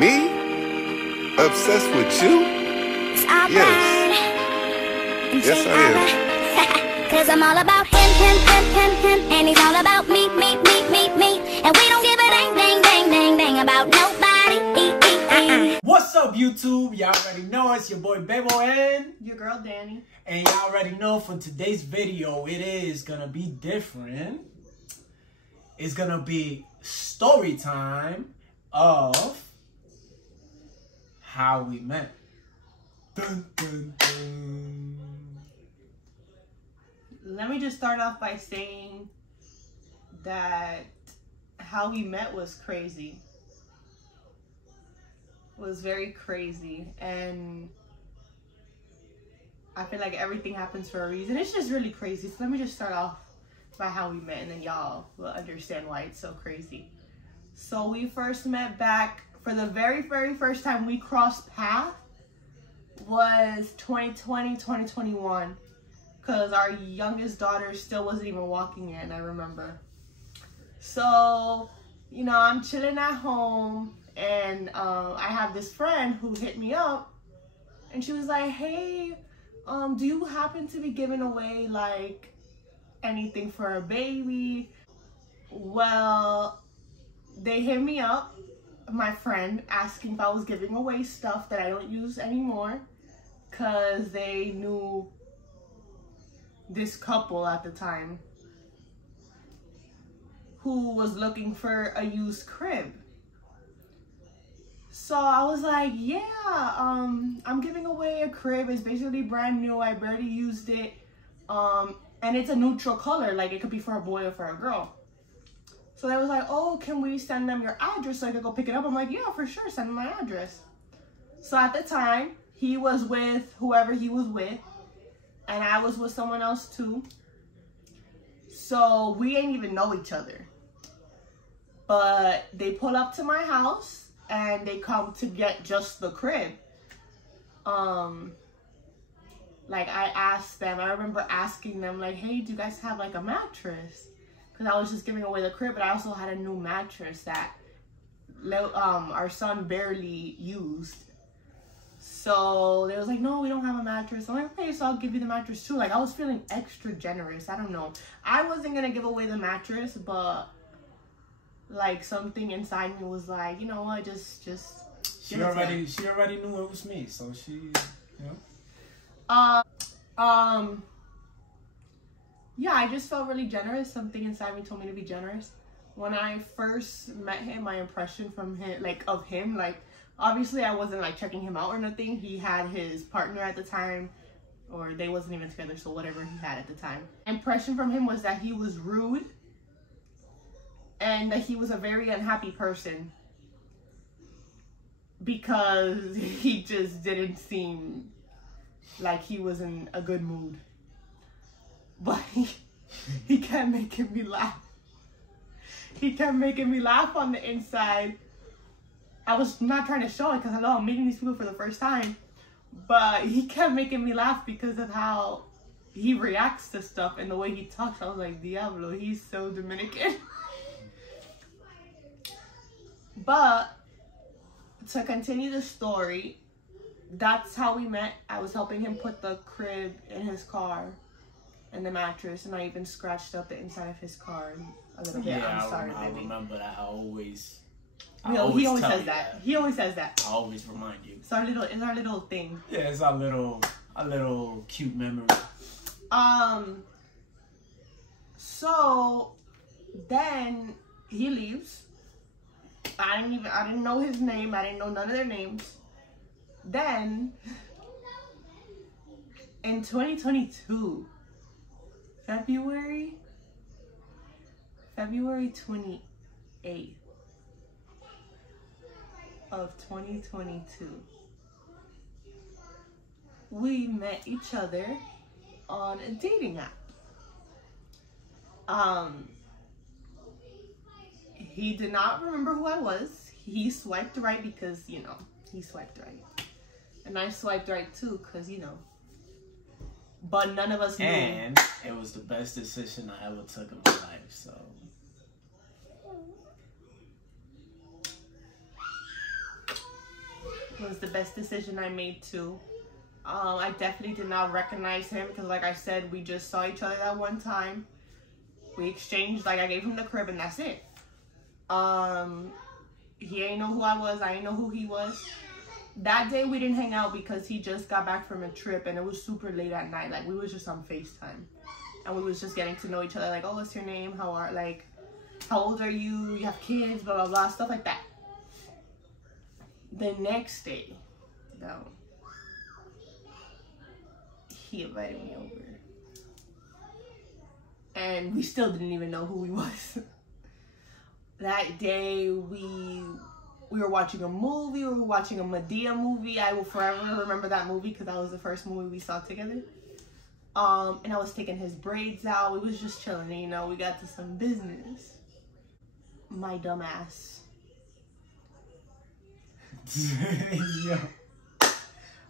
Me? Obsessed with you? Yes. Yes, I am. Cause I'm all about him, and he's all about me. And we don't give a dang about nobody. What's up, YouTube? Y'all already know it's your boy Bebo and your girl Danny. And y'all already know for today's video, it is gonna be different. It's gonna be story time of how we met. Dun, dun, dun. Let me just start off by saying that how we met was crazy. It was very crazy, and I feel like everything happens for a reason. It's just really crazy. So let me just start off by how we met, and then y'all will understand why it's so crazy. So we first met back for the very first time we crossed paths was 2020, 2021. Because our youngest daughter still wasn't even walking yet, I remember. So, you know, I'm chilling at home, and I have this friend who hit me up, and she was like, hey, do you happen to be giving away, like, anything for a baby? Well, they hit me up, my friend, asking if I was giving away stuff that I don't use anymore, because they knew this couple at the time who was looking for a used crib. So I was like, yeah, I'm giving away a crib. It's basically brand new. I barely used it. And it's a neutral color. Like, it could be for a boy or for a girl. So they was like, oh, can we send them your address so I could go pick it up? I'm like, yeah, for sure. Send them my address. So at the time, he was with whoever he was with. And I was with someone else too. So we ain't even know each other. But they pull up to my house and they come to get just the crib. Like, I asked them, I remember asking them, like, hey, do you guys have like a mattress? Because I was just giving away the crib, but I also had a new mattress that our son barely used. So they was like, no, we don't have a mattress. I'm like, okay, so I'll give you the mattress too. Like, I was feeling extra generous. I don't know. I wasn't going to give away the mattress, but like something inside me was like, you know what, just she already knew it was me. So she, you know. Yeah, I just felt really generous. Something inside me told me to be generous. When I first met him, my impression from him, of him, obviously, I wasn't like checking him out or nothing. He had his partner at the time, or they wasn't even together, so whatever he had at the time. Impression from him was that he was rude and that he was a very unhappy person because he just didn't seem like he was in a good mood. But he kept making me laugh. He kept making me laugh on the inside. I was not trying to show it because I know I'm meeting these people for the first time. But he kept making me laugh because of how he reacts to stuff and the way he talks. I was like, Diablo, he's so Dominican. But to continue the story, that's how we met. I was helping him put the crib in his car and the mattress, and I even scratched up the inside of his car a little bit. Yeah, I'm sorry, I baby. remember that. He always says that. He always says that. I always remind you. It's our little thing. Yeah, it's our little cute memory. So then he leaves. I didn't know his name. I didn't know none of their names. Then in 2022, February 28th of 2022, we met each other on a dating app. He did not remember who I was. He swiped right because, you know, he swiped right. And I swiped right too because, you know. But none of us knew. And it was the best decision I ever took in my life, so. It was the best decision I made too. I definitely did not recognize him because, like I said, we just saw each other that one time. We exchanged, like, I gave him the crib and that's it. He ain't know who I was. I ain't know who he was. That day we didn't hang out because he just got back from a trip and it was super late at night. Like, we was just on FaceTime. And we was just getting to know each other. Like, oh, what's your name? How old are you? You have kids? Blah, blah, blah. Stuff like that. The next day, though, he invited me over. And we still didn't even know who he was. That day, we were watching a movie. We were watching a Madea movie. I will forever remember that movie because that was the first movie we saw together. And I was taking his braids out. We was just chilling, you know. We got to some business. My dumb ass. Yeah.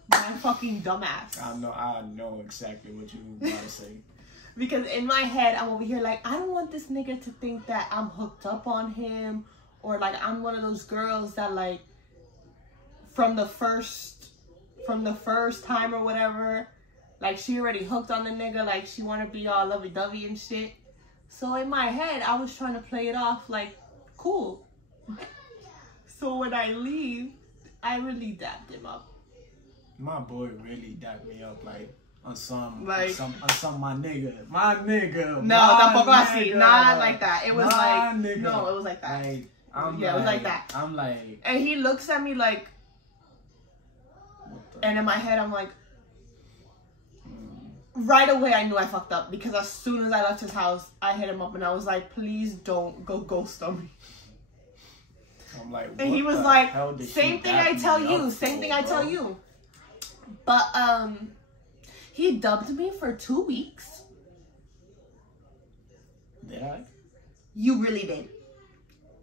My fucking dumbass. I know exactly what you were about to say. Because in my head, I'm over here like, I don't want this nigga to think that I'm hooked up on him. Or like, I'm one of those girls that like, from the first time or whatever, like she already hooked on the nigga. Like she want to be all lovey-dovey and shit. So in my head, I was trying to play it off like, cool. So when I leave, I really dapped him up. My boy really dapped me up like on some my nigga. No, tampoco así, not like that. It was like nigga. No, it was like that. Like, it was like that. I'm like, and he looks at me like, and in my head I'm like, right away I knew I fucked up because as soon as I left his house, I hit him up and I was like, please don't go ghost on me. I'm like, what and he was like, same thing I tell you, same thing I tell you. But he dubbed me for 2 weeks. Did I? You really did.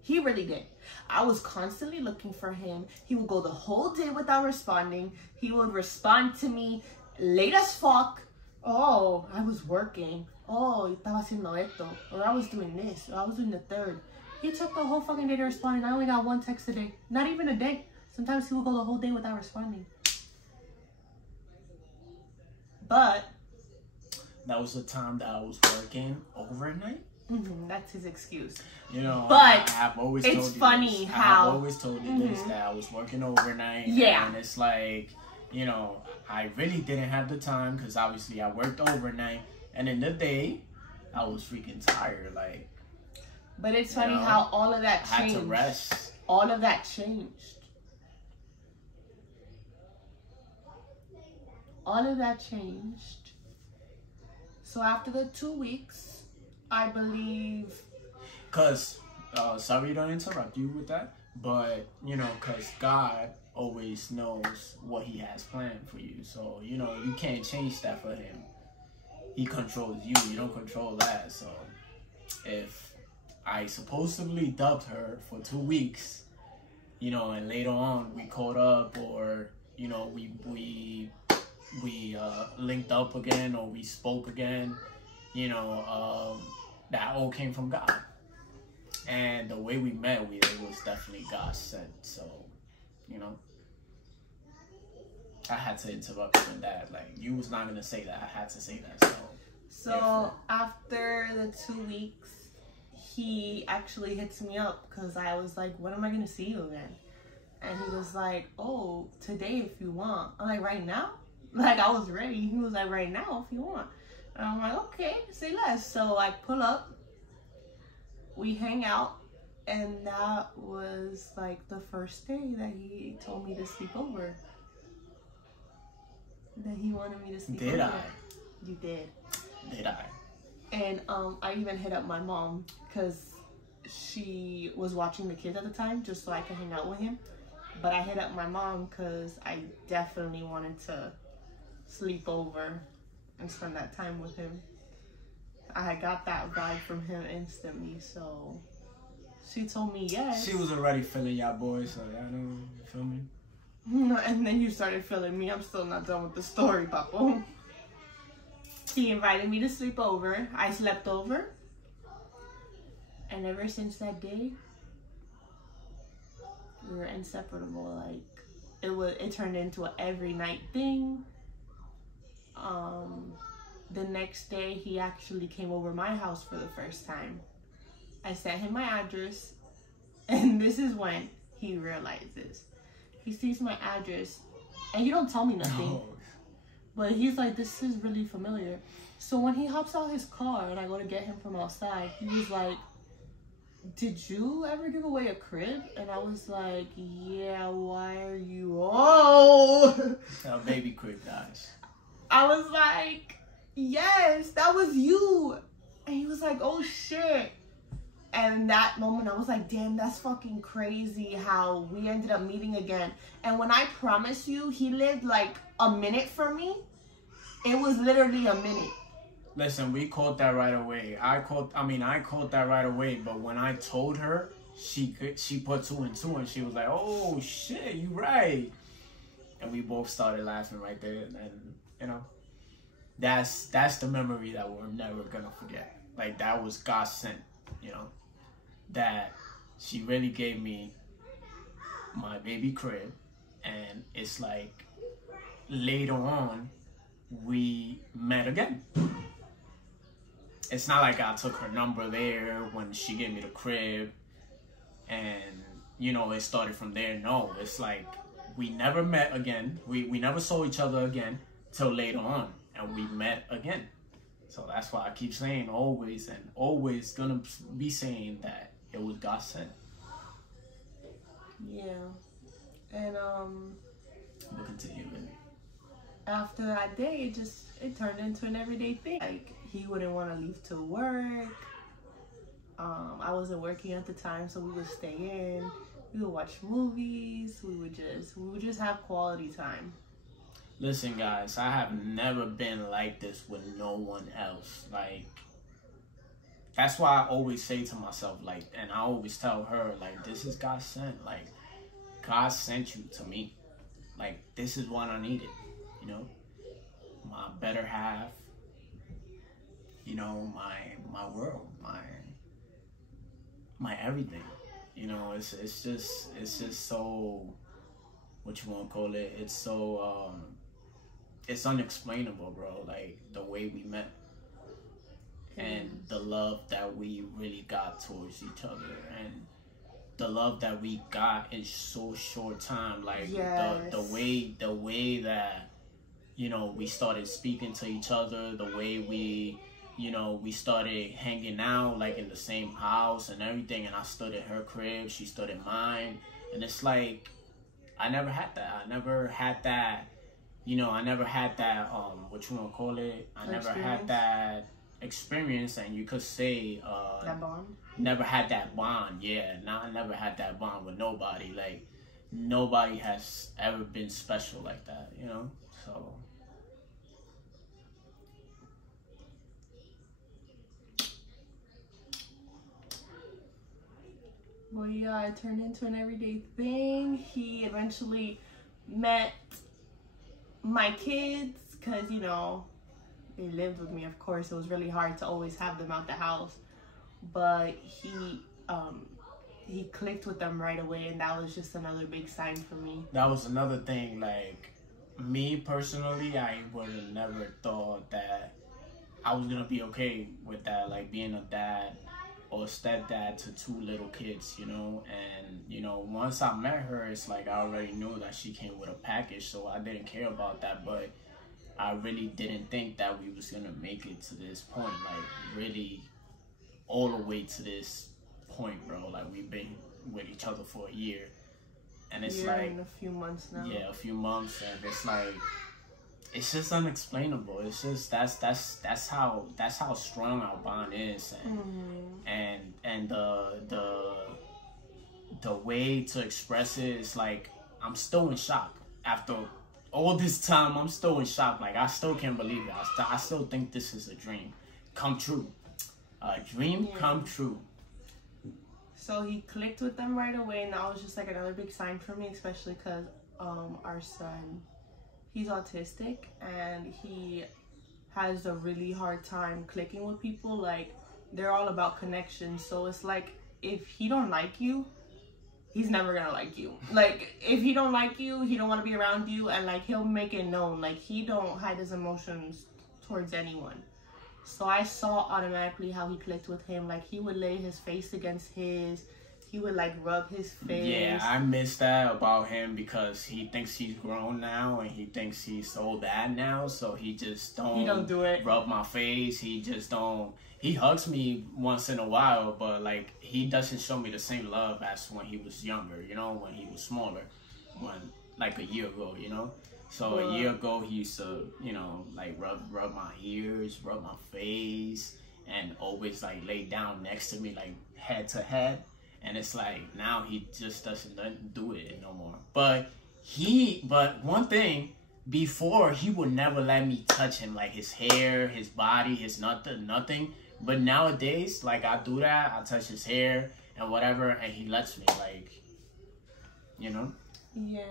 He really did. I was constantly looking for him. He would go the whole day without responding. He would respond to me late as fuck. Oh, I was working. Oh, estaba haciendo esto. Or I was doing this. Or I was doing the third. He took the whole fucking day to respond and I only got one text a day. Not even a day. Sometimes he would go the whole day without responding. But that was the time that I was working overnight. That's his excuse. You know, but I've always told you it's funny this. how I've always told you this, that I was working overnight. Yeah. And it's like, you know, I really didn't have the time because obviously I worked overnight. And in the day, I was freaking tired. Like, but it's funny how all of that changed. I had to rest. All of that changed. All of that changed. So after the 2 weeks, I believe... Because, sorry to interrupt you with that, but, you know, because God always knows what he has planned for you. So, you know, you can't change that for him. He controls you. You don't control that. So, if I supposedly dubbed her for 2 weeks, you know, and later on we caught up or, you know, we linked up again or we spoke again, you know, that all came from God. And the way we met, it was definitely God sent. So, you know, I had to interrupt you with that. Like, you was not going to say that. I had to say that. So after the 2 weeks, he actually hits me up because I was like, when am I going to see you again? And he was like, oh, today if you want. I'm like, right now? Like, I was ready. He was like, right now if you want. And I'm like, okay, say less. So I pull up. We hang out. And that was like the first day that he told me to sleep over. That he wanted me to sleep over. Did I? You did. Did I? And I even hit up my mom because she was watching the kids at the time just so I could hang out with him. But I hit up my mom because I definitely wanted to sleep over and spend that time with him. I got that vibe from him instantly, so she told me yes. She was already feeling y'all boys, so y'all know, you feel me? And then you started feeling me. I'm still not done with the story, Papo. He invited me to sleep over. I slept over. And ever since that day, we were inseparable. Like, it turned into an every night thing. The next day, he actually came over my house for the first time. I sent him my address, and this is when he realizes. He sees my address, and he don't tell me nothing. Oh. But he's like, this is really familiar. So when he hops out his car, and I go to get him from outside, he was like, did you ever give away a crib? And I was like, yeah, why are you... Oh! A baby crib, guys. I was like, yes, that was you. And he was like, oh shit. And in that moment, I was like, damn, that's fucking crazy how we ended up meeting again. And when I promise you, he lived like a minute from me. It was literally a minute. Listen, we called that right away. I called that right away. But when I told her, she put 2 and 2, and she was like, "Oh shit, you right." And we both started laughing right there. And you know, that's the memory that we're never gonna forget. Like, that was God sent. You know, that she really gave me my baby crib, and it's like later on we met again. It's not like I took her number there when she gave me the crib and, you know, it started from there. No, it's like we never met again. We never saw each other again till later on, and we met again. So that's why I keep saying always, and always gonna be saying that it was God sent. Yeah. And We'll continue. after that day, it turned into an everyday thing. Like, he wouldn't want to leave to work. I wasn't working at the time, so we would stay in. We would watch movies. We would just have quality time. Listen, guys, I have never been like this with no one else. Like, that's why I always say to myself, like, and I always tell her, like, this is God sent. Like, God sent you to me. Like, this is what I needed. You know, my better half. You know, my world, my everything. You know, it's just so, what you want to call it? It's so it's unexplainable, bro. Like, the way we met and the love that we really got towards each other, and the love that we got in so short time. Like, yes. the way that, you know, we started speaking to each other, the way we, you know, we started hanging out, like, in the same house and everything, and I stood in her crib, she stood in mine, and it's like, I never had that. I never had that, you know, what you want to call it? I never had that experience, and you could say, that bond? Never had that bond, yeah. I never had that bond with nobody. Like, nobody has ever been special like that, you know? So... Well, yeah, it turned into an everyday thing. He eventually met my kids because, you know, they lived with me, of course. It was really hard to always have them out the house. But he clicked with them right away, and that was just another big sign for me. That was another thing. Like, me personally, I would have never thought that I was going to be okay with that, like, being a dad or stepdad to 2 little kids, you know. And, you know, once I met her, it's like I already knew that she came with a package, so I didn't care about that. But I really didn't think that we was gonna make it to this point, like, really all the way to this point, bro. Like, we've been with each other for a year, and it's like in a few months now. Yeah, a few months, and it's like, it's just unexplainable. It's just that's how strong our bond is, and the way to express it is like, I'm still in shock after all this time. I'm still in shock. Like, I still can't believe it. I still think this is a dream come true. A dream come true. So he clicked with them right away, and that was just like another big sign for me, especially because our son, he's autistic, and he has a really hard time clicking with people. Like, they're all about connection. So it's like, if he don't like you, he's never gonna like you. Like, if he don't like you, he don't want to be around you, and like he'll make it known. Like, he don't hide his emotions towards anyone. So I saw automatically how he clicked with him. Like, he would lay his face against his. He would like rub his face. Yeah, I miss that about him because he thinks he's grown now and he thinks he's so bad now. So he just don't. He don't do it. Rub my face. He just don't. He hugs me once in a while, but like he doesn't show me the same love as when he was younger. You know, when he was smaller, when like a year ago. You know. So a year ago he used to, you know, like rub my ears, rub my face, and always like lay down next to me like head to head. And it's like, now he just doesn't do it no more. But one thing, before, he would never let me touch him, like his hair, his body, his nothing. But nowadays, like, I do that. I touch his hair and whatever, and he lets me, like, you know? Yeah.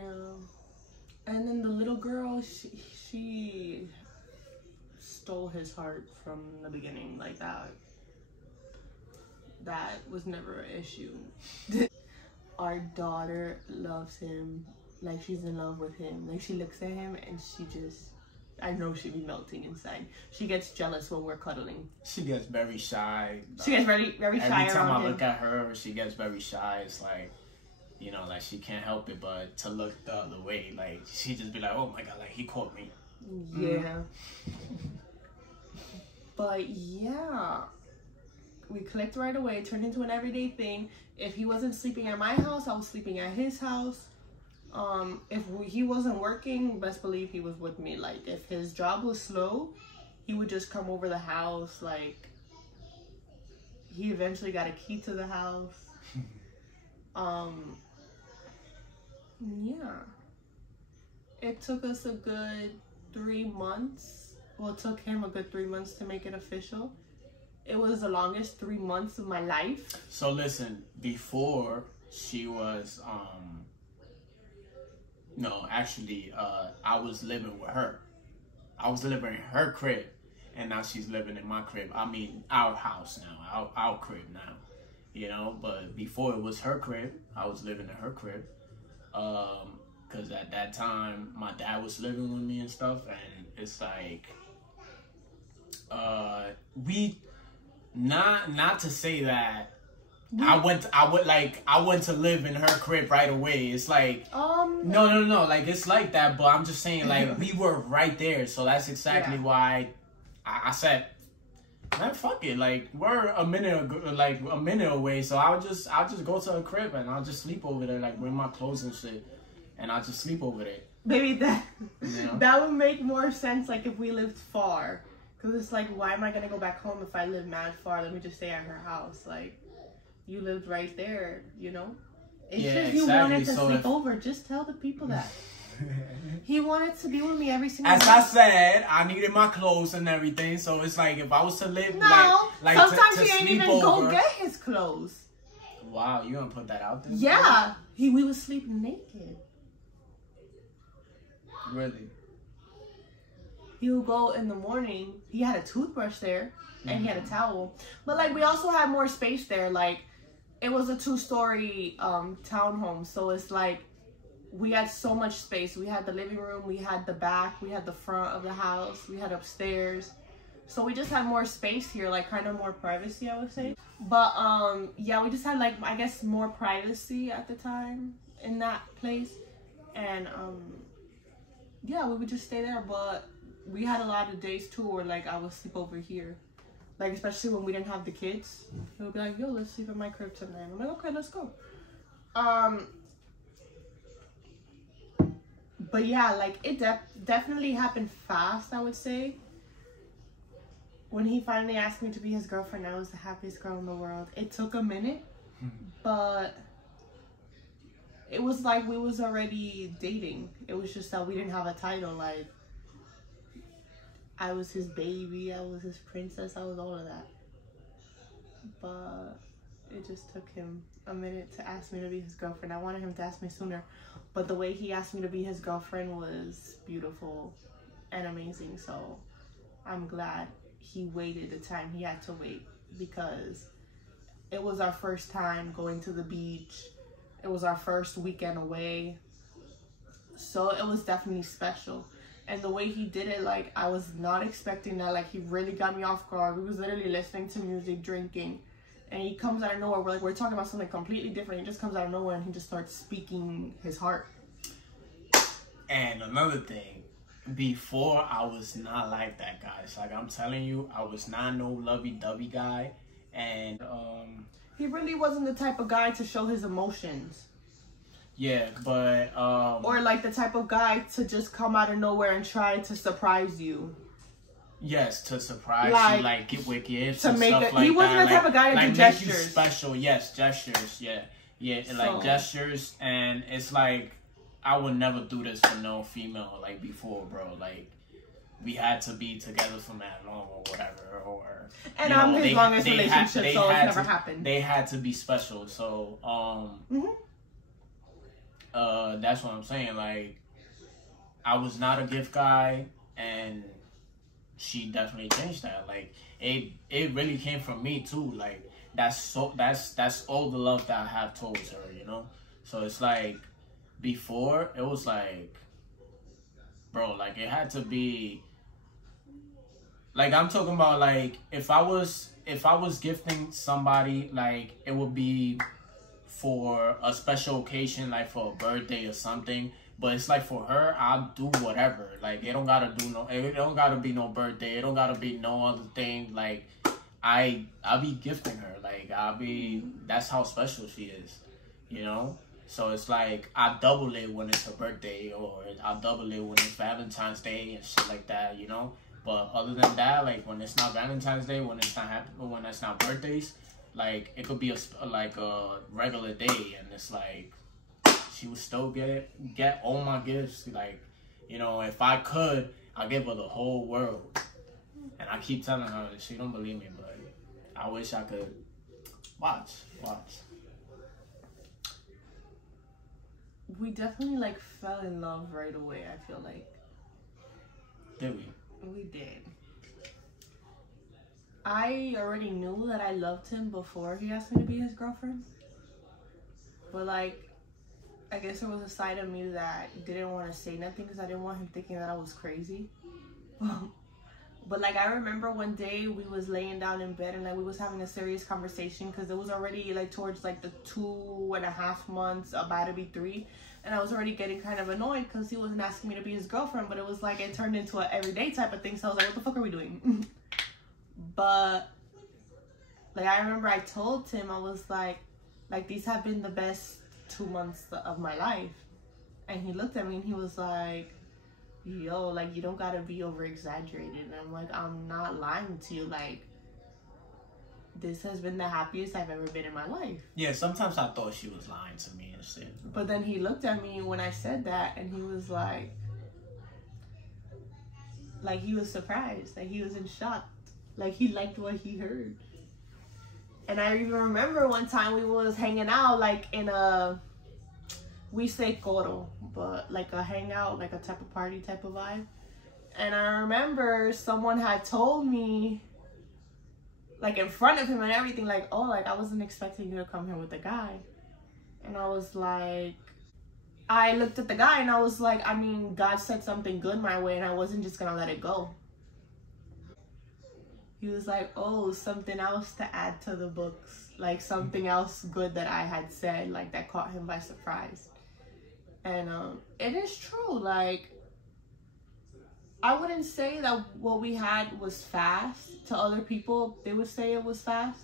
And then the little girl, she stole his heart from the beginning, like that. That was never an issue. Our daughter loves him. Like, she's in love with him. Like, she looks at him and she just, I know she'd be melting inside. She gets jealous when we're cuddling. She gets very shy. She gets very shy around him. Every time I look at her, she gets very shy. It's like, you know, like, she can't help it but to look the other way. Like, she just be like, oh my God, like, he caught me. Yeah. But yeah. We clicked right away. It turned into an everyday thing. If he wasn't sleeping at my house, I was sleeping at his house. If he wasn't working, best believe he was with me. Like, if his job was slow, he would just come over the house. Like, he eventually got a key to the house. Yeah. It took us a good 3 months. Well, it took him a good 3 months to make it official. It was the longest 3 months of my life. So listen, before she was, no, actually, I was living with her. I was living in her crib, and now she's living in my crib. I mean, our house now, our crib now, you know? But before it was her crib, I was living in her crib. Because at that time, my dad was living with me and stuff, and it's like, Not to say that I went to live in her crib right away. It's like no. Like, it's like that, but I'm just saying, like, we were right there, so that's exactly why I said, man, fuck it. Like, we're a minute away, so I'll just go to her crib and I'll just sleep over there, like, bring my clothes and shit, and I'll just sleep over there. Maybe that You know? that would make more sense, like, if we lived far. Because it's like, why am I going to go back home if I live mad far? Let me just stay at her house. Like, you lived right there, you know? It's just you wanted to sleep over. Just tell the people that. He wanted to be with me every single day. As I said, I needed my clothes and everything. So it's like, if I was to live, like sometimes to he ain't even go get his clothes. Wow, you gonna put that out there? Yeah. We was sleeping naked. Really? He would go in the morning. He had a toothbrush there, and he had a towel. But, like, we also had more space there. Like, it was a 2-story townhome. So it's like, we had so much space. We had the living room. We had the back. We had the front of the house. We had upstairs. So we just had more space here, like, kind of more privacy, I would say. But, yeah, we just had, like, I guess more privacy at the time in that place. And, yeah, we would just stay there. But we had a lot of days too where, like, I would sleep over here, like, especially when we didn't have the kids. He would be like, yo, let's sleep in my crib tonight. I'm like, okay, let's go. But yeah, like, it definitely happened fast, I would say. When he finally asked me to be his girlfriend, I was the happiest girl in the world. It took a minute, but it was like we was already dating. It was just that we didn't have a title. Like, I was his baby, I was his princess, I was all of that. But it just took him a minute to ask me to be his girlfriend. I wanted him to ask me sooner, but the way he asked me to be his girlfriend was beautiful and amazing. So I'm glad he waited the time he had to wait, because it was our first time going to the beach. It was our first weekend away. So it was definitely special. And the way he did it, like, I was not expecting that. Like, he really got me off guard. We was literally listening to music, drinking. And he comes out of nowhere. We're talking about something completely different. He just comes out of nowhere and he just starts speaking his heart. And another thing, before I was not like that, guys. Like, I'm telling you, I was not no lovey-dovey guy. And, he really wasn't the type of guy to show his emotions. Yeah, but, or, like, the type of guy to just come out of nowhere and try to surprise you. Yes, to surprise like, you, like, get with gifts to and make stuff a, like he wasn't that. the type of guy to like do gestures. Make you special, yes, gestures, yeah. Yeah, So, like, gestures, and it's like, I would never do this for no female, like, before, bro. Like, we had to be together for mad long or whatever, or... And I'm his longest relationship, so it's never happened. They had to be special, so, that's what I'm saying, like, I was not a gift guy, and she definitely changed that. Like, it really came from me, too. Like, that's all the love that I have towards her, you know? So it's like, before, it was like, bro, like, it had to be, like, I'm talking about, like, if I was gifting somebody, like, it would be for a special occasion, like, for a birthday or something. But it's like, for her, I'll do whatever. Like, it don't gotta be no birthday. It don't gotta be no other thing. Like, I'll be gifting her. Like, that's how special she is, you know? So it's like, I double it when it's her birthday, or I double it when it's Valentine's Day and shit like that, you know? But other than that, like, when it's not Valentine's Day, when it's not birthdays, like, it could be a regular day, and it's like, she would still get all my gifts. Like, you know, if I could, I'd give her the whole world. And I keep telling her that she don't believe me, but I wish I could. Watch. We definitely, like, fell in love right away, I feel like. Did we? We did. I already knew that I loved him before he asked me to be his girlfriend. But, like, I guess there was a side of me that didn't want to say nothing because I didn't want him thinking that I was crazy. But, like, I remember one day we was laying down in bed and, like, we was having a serious conversation because it was already, like, towards, like, the 2.5 months, about to be 3. And I was already getting kind of annoyed because he wasn't asking me to be his girlfriend. But it was, like, it turned into an everyday type of thing. So I was like, what the fuck are we doing? But, like, I remember I told Tim, I was like, these have been the best 2 months of my life. And he looked at me and he was like, yo, like, you don't gotta be over exaggerated. And I'm like, I'm not lying to you. Like, this has been the happiest I've ever been in my life. Yeah, sometimes I thought she was lying to me and shit. But then he looked at me when I said that and he was like he was surprised, like he was in shock, like he liked what he heard. And I even remember one time we was hanging out, like, in a, we say coro, but like a hangout, like a type of party type of vibe. And I remember someone had told me, like, in front of him and everything, like, oh, like, I wasn't expecting you to come here with a guy. And I was like, I looked at the guy and I was like, I mean, God said something good my way and I wasn't just gonna let it go. He was like, oh, something else to add to the books. Like, something else good that I had said, like, that caught him by surprise. And it is true. Like, I wouldn't say that what we had was fast. To other people, they would say it was fast.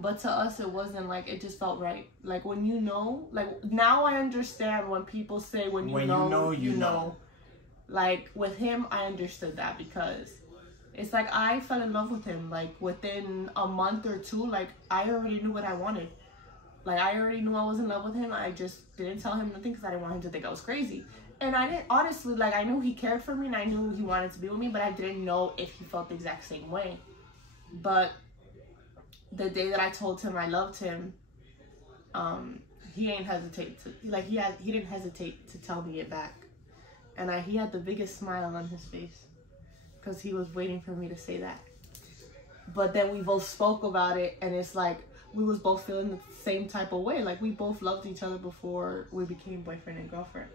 But to us, it wasn't. Like, it just felt right. Like, when you know, like, now I understand when people say when you know, you know. Like, with him, I understood that because it's like I fell in love with him. Like, within a month or two, like, I already knew what I wanted. Like, I already knew I was in love with him. I just didn't tell him nothing because I didn't want him to think I was crazy. And I didn't, honestly, like, I knew he cared for me and I knew he wanted to be with me, but I didn't know if he felt the exact same way. But the day that I told him I loved him, he ain't hesitate to, like, he didn't hesitate to tell me it back. And he had the biggest smile on his face because he was waiting for me to say that. But then we both spoke about it and it's like, we was both feeling the same type of way. Like, we both loved each other before we became boyfriend and girlfriend.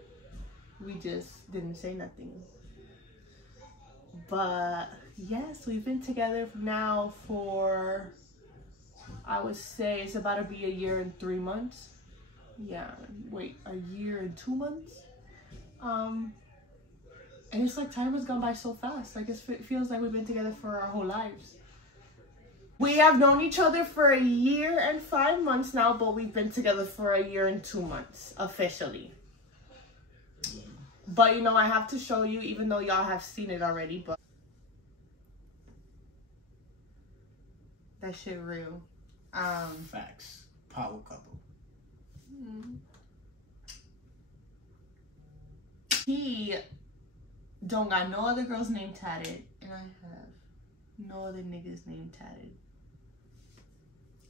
We just didn't say nothing. But yes, we've been together now for, I would say it's about to be 1 year and 3 months. Yeah, wait, 1 year and 2 months. And it's like time has gone by so fast. Like, it feels like we've been together for our whole lives. We have known each other for 1 year and 5 months now, but we've been together for 1 year and 2 months, officially. But, you know, I have to show you, even though y'all have seen it already, but that shit real. Facts. Power couple. He don't got no other girl's name tatted, and I have no other nigga's name tatted.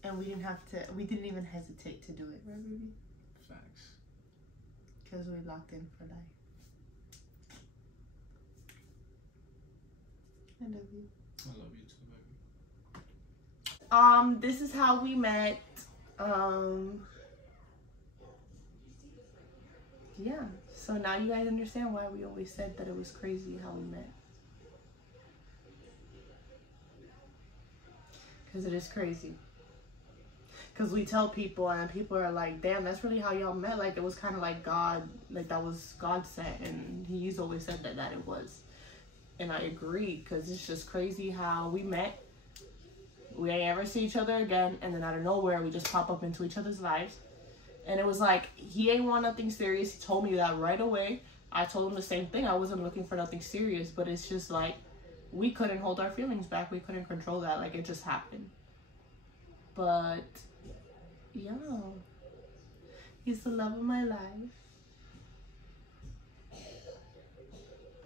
And we didn't even hesitate to do it, right, baby? Facts. Because we locked in for life. I love you. I love you too, baby. This is how we met. Yeah. So now you guys understand why we always said that it was crazy how we met. Because it is crazy. Because we tell people and people are like, damn, that's really how y'all met. Like, it was kind of like God, like that was God sent. And he's always said that it was. And I agree, because it's just crazy how we met. We ain't ever see each other again. And then out of nowhere, we just pop up into each other's lives. And it was like, he ain't want nothing serious. He told me that right away. I told him the same thing. I wasn't looking for nothing serious. But it's just like, we couldn't hold our feelings back. We couldn't control that. Like, it just happened. But, yeah. He's the love of my life.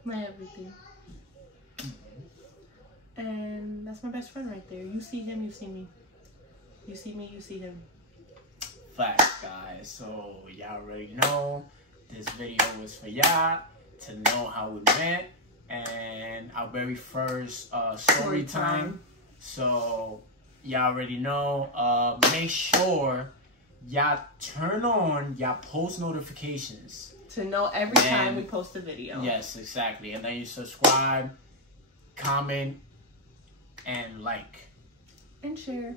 My everything. And that's my best friend right there. You see him, you see me. You see me, you see him. Facts, guys. So y'all already know this video was for y'all to know how we met and our very first story time. So y'all already know. Make sure y'all turn on y'all post notifications to know every time we post a video. Yes, exactly. And then you subscribe, comment, and like. And share.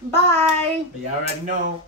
Bye. But y'all already know.